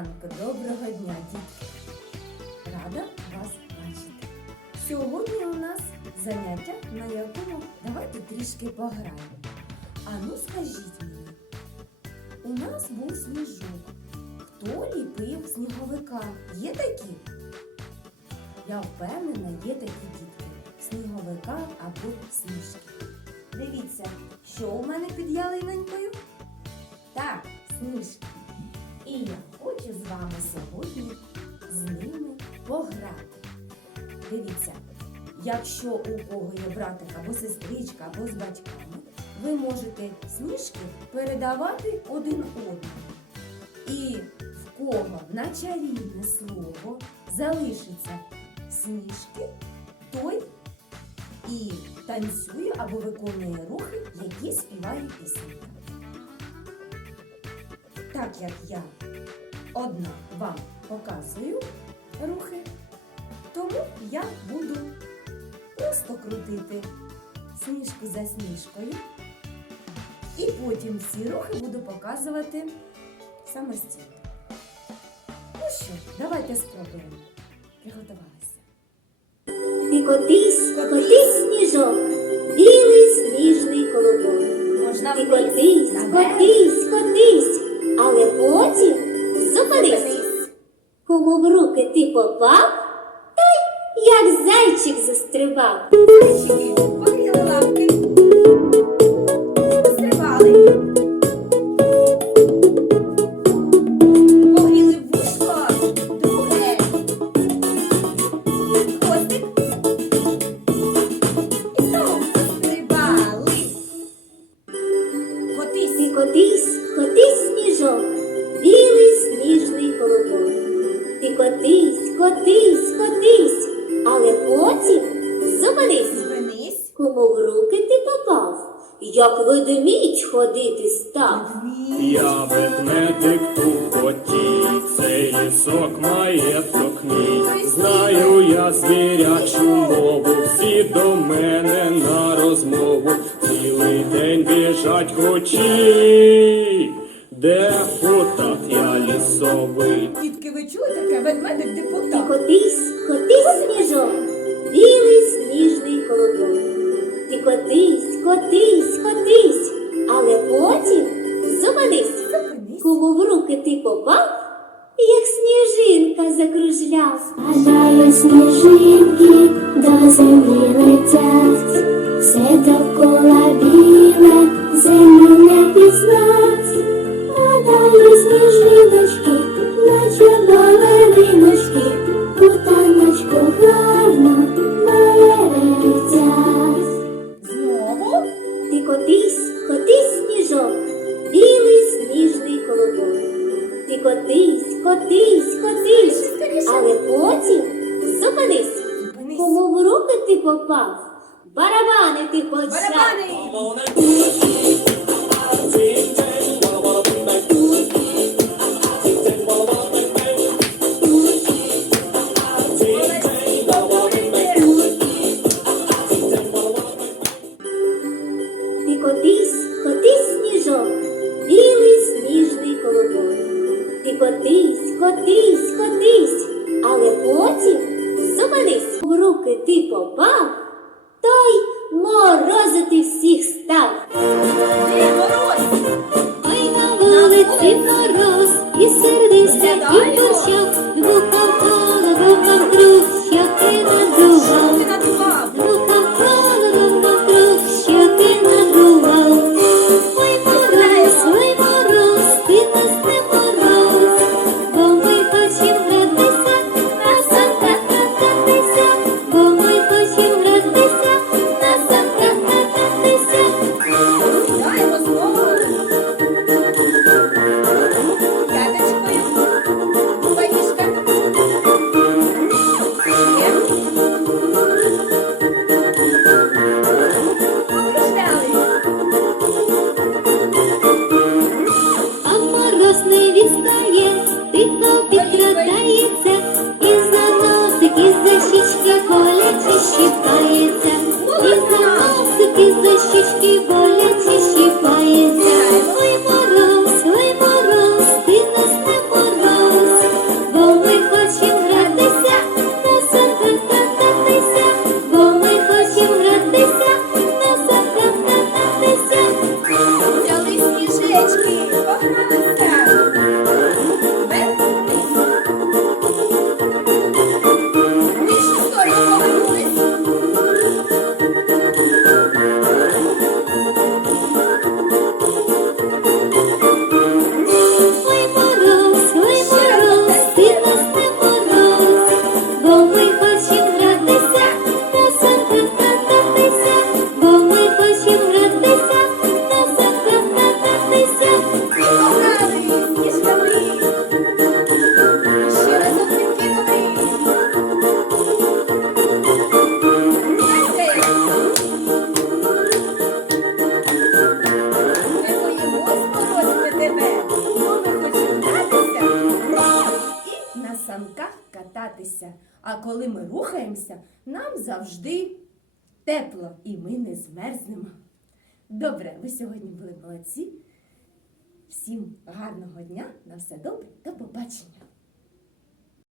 ранку, доброго дня, дітки! Рада вас бачити. Сьогодні у нас заняття, на якому давайте трішки пограємо. А ну скажіть мені, у нас був сніжок. Хто ліпив сніговика? Є такі? Я впевнена, є такі дітки. Сніговика або сніжки. Дивіться, що у мене під ялинонькою? Так, сніжки. І я хочу з вами сьогодні з ними пограти. Дивіться, якщо у кого є братик або сестричка, або з батьками, ви можете сніжки передавати один одному. І в кого на чарівне слово залишиться сніжки, той і танцює або виконує рухи, які співає пісенька. Так як я одна вам показую рухи, тому я буду просто крутити сніжку за сніжкою. І потім всі рухи буду показувати самостійно. Ну що, давайте спробуємо. Приготувалися. Ти котись, котись сніжок, білий сніжний колобок. Можна Ти котись, котись, котись, Кому в руки ти попав, той як зайчик застрибав. Зайчики. В руки ти попав, як ведмідь ходити став. Я ведмедик тупоті, цей лісок маєток мій. Знаю я звірячу мову, всі до мене на розмову. Цілий день біжать хочі. Депутат я лісовий. Дітки, ви чули таке? Ведмедик депутат. котись, котись сніжок, білий сніжний колобок. Ти котись, котись, котись, але потім. Зупинись. Кому в руки ти попав, як сніжинка закружляв. Бажаю сніжинки, до землі летять, попав, барабани ти. Ти котись, котись сніжок, білий сніжний колобок. Ти котись, котись, котись, але потім зупинись. у руки ти попав, дістає, тихо підкрадається, і за носик, і за щічки коляче щіпається, і за носик, і за щічки. Коли ми рухаємося, нам завжди тепло і ми не змерзнемо. Добре, ви сьогодні були молодці. Всім гарного дня, на все добре, до побачення.